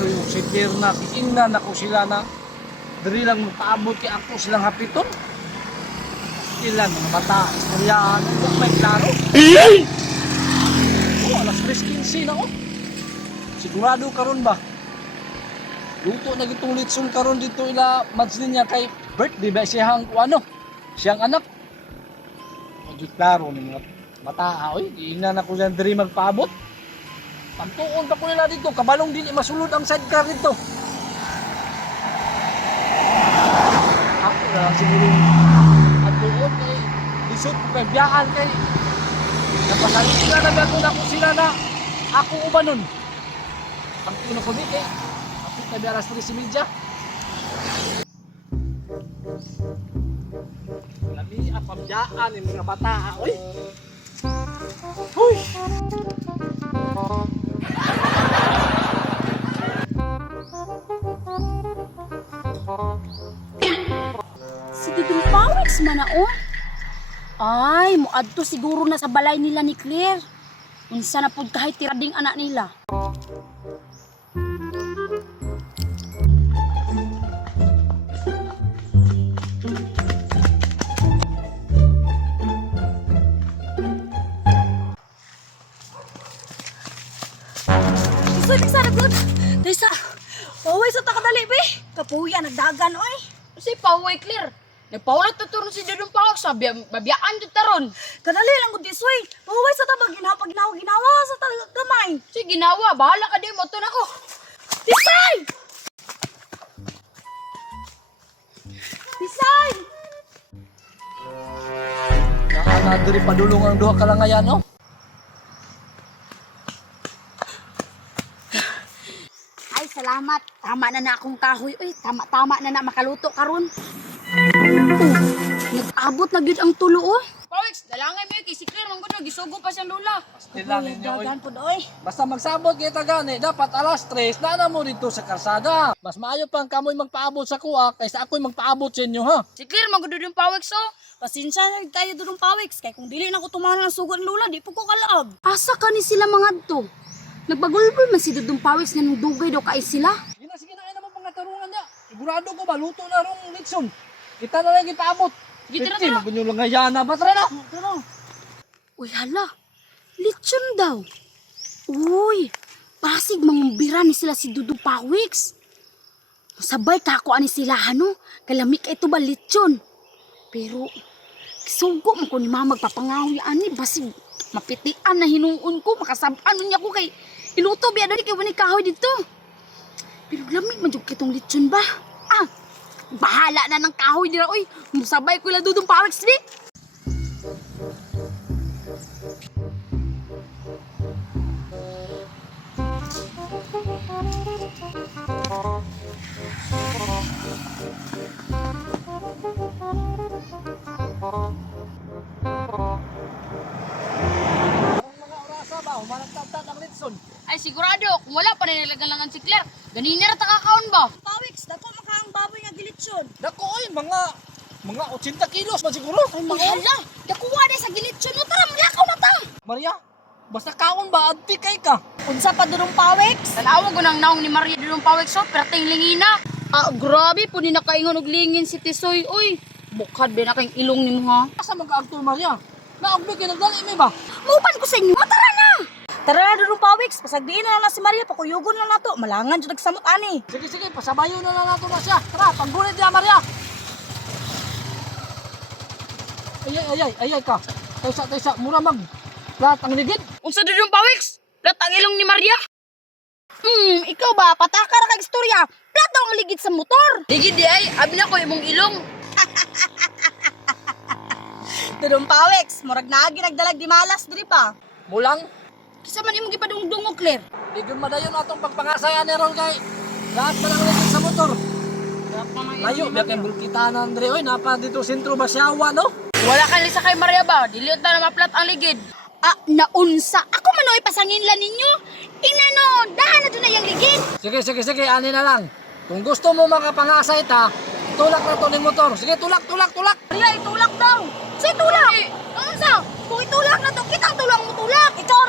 tisoy o si Tirna, kiingnan ako sila na dali lang magpaabot kay ako silang hapiton. Ilan mga bata, istoryaan, huwag may klaro. Alas 3:15 na sigurado karon ba? Luto na gitong litson karon dito ila madsin niya kay birthday ba siyang ano? Siyang anak. Medyo klaro ng mga bata, oy, iingnan ako diyan diri magpaabot. Pagtuon pa ko nila dito, kabalong dili masulod ang sidecar dito. Ako na lang siguro at doon kay lisod ko kay biyaan kay napasalit sila na bago na ko sila na ako uban nun. Ang tuno ko di kay ako kay biyaras 3:30. Lami apabiyaan ng mga bata, oy. Huy! Si Dudong Pawex man na Ay, muadto siguro na sa balay nila ni Claire. Unsa na pud kahit tirading anak nila. Isa na good. Desa. Paway sa takadali be. Kapuya nagdagan oy. Si Paway Claire. Nagpaulat na turun si Dudong Pawag sa babiyaan dito taron. Kadali lang gud disway. Paway sa tabag ginawa sa talaga gamay. Si ginawa, bahala ka din mo to na ko. Bisay! Bisay! Naana diri padulong ang duha ka lang ayan, no? Ay, salamat. Tama na akong kahoy. Uy, tama na makaluto karon. Nag-abot na gyud ang tulo Pawex, dalangay mo yun kay si Claire. Manggod gisugo pa siyang lula. Stilan ninyo, oy. Dagan pud oy. Basta magsabot kita gani, dapat alas 3 na mo dito sa karsada. Mas maayo pang kamoy magpaabot sa kuha kaysa ako'y magpaabot sa inyo, ha? Si Claire, manggod Dudong Pawex Pasensya na tayo Dudong Pawex kay kung dili na ko tumana ng sugon lula, di po ko kalaab. Asa ka ni sila mga adto? Nagbagulbol man si Dudong Pawex nga nung dugay daw kay sila. Sige na, ay naman mga tarungan niya. Sigurado ko ba, luto na rong litson. Kita na lang ipaabot. Tara. Magunyo lang ngayana ba? Tara na! Uy, hala. Lechon daw. Uy, pasig mangumbira ni sila si Dudong Pawex. Sabay kako ani sila ano, kalamik ito ba lechon. Pero sugo mo ko ni mama magpapangawi ani basig mapitian na hinuon ko makasab-an niya ko kay iluto biya dali kay wani kahoy dito. Pero lamig man jud kitong lechon ba? Bahala na ng kahoy dira oy. Musabay ko la Dudong Pawex di. Mga orasa ba, humanagtagtag ang litson. Ay sigurado, kung wala pa nilagalangan si Claire, ganina rata kakaon ba? Pawex, dako makang baboy nga gilitsyon. Dako oy, mga 80 kilos ba siguro? Ay, hala, dakuha na sa gilitsyon no, tara, malakaw na ta. Maria, basta kaon ba, adti kay ka. Unsa pa Dudong Pawex? Tanawa ko ng naong ni Maria Dudong Pawex perting lingina. Grabe po ni nakaingon og lingin si Tisoy. Uy, bukad ba na kayong ilong ni mo ha? Asa mag-aagto, Maria? Naagbi kayo nagdali, may ba? Mupan ko sa inyo, tara na! Tara na Dudong Pawex, pasagdiin na lang si Maria, pakuyugon lang nato, malangan dyan nagsamot ani. Sige, pasabayo na lang nato na siya. Tara, panggulit niya, Maria. Ayay ka. Taysa, mura mag. Lahat ang ligid. Unsa Dudong Pawex? Lat ang ilong ni Maria? Ikaw ba, pataka ra kag istorya, plato ang ligid sa motor. Digid di ay, abi na ko imong ilong. Dudong Pawex, murag naagi nagdalag di malas diri pa. Mulang. Kisa man imong gipadungdungog Claire. Ligid madayon atong pagpangasaya ni Ron kay. Lahat na lang ligid sa motor. Layo, biya kayong bulkita na Andre. Oy, napa dito sentro Basyawa, no? Wala ka lisa kay Maria ba? Diliot na maplat ang ligid. Naunsa, ako manoy pasangin la ninyo. Inano, dahan na doon na yung ligid. Sige, ani na lang. Kung gusto mo makapangasay ta, tulak na to ng motor. Sige, tulak. Maria, itulak daw. Say tulak. Naunsa, kung itulak na to, kitang tulak mo tulak. Ikaw